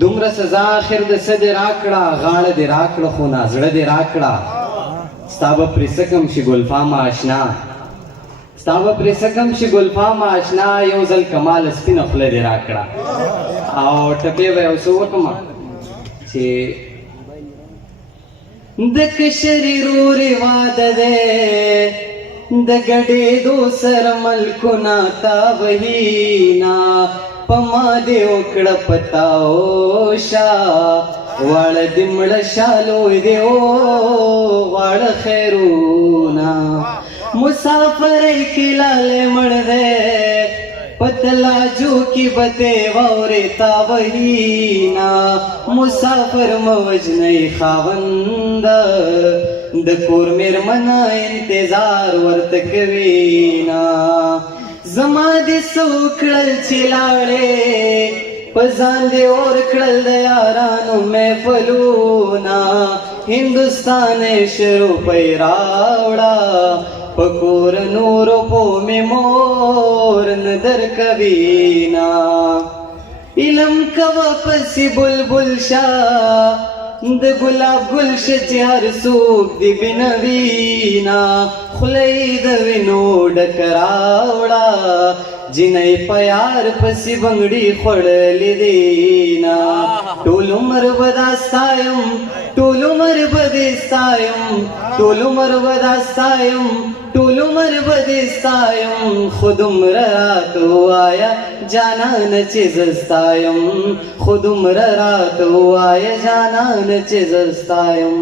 دومره سزا آخر د څه دې راکړه غاړه دې راکړه خو نازړه دې راکړه ستا به پرې څه کم شي ګلفام آشنا ستا به پرې څه کم شي ګلفام آشنا یو ځل کمال سپینه خوله دې راکړه او ټپې به یو څه وکړمه چې د کشرې رورې واده دی د ګډېدو سره ملکونه تابهینا په ما دې وکړه پتاوشه واړه دې مړه شالوی دې واړه خیرونه مسافرۍ کې لالی مړ دی په تلاجو کې به دې واورې تابهینا مسافر مه وژنئ خاونده د کور مېرمنه انتظار ورته کوینا زما دې څه وکړل چې لاړې په ځان دې اور کړل د یارانو محفلونه هندوستان شروع پی راوړه په کور نورو پو مې مور نه درکوینا علم کوه پسې بلبل شه د ګلاب ګل شه چې هر څوک دې بنوینا خوله یې د وینو ډکه راوړه جنۍ په یار پسې بنګړي خوړلې دینا ټول عمر به دا ستایم ټول عمر به دې ستایم ټول عمر به دا ستایم ټول عمر به دې ستایم خو دومره راته ووایه جانانه چې زه ستایم خو دومره راته ووایه جانانه چې زه ستایم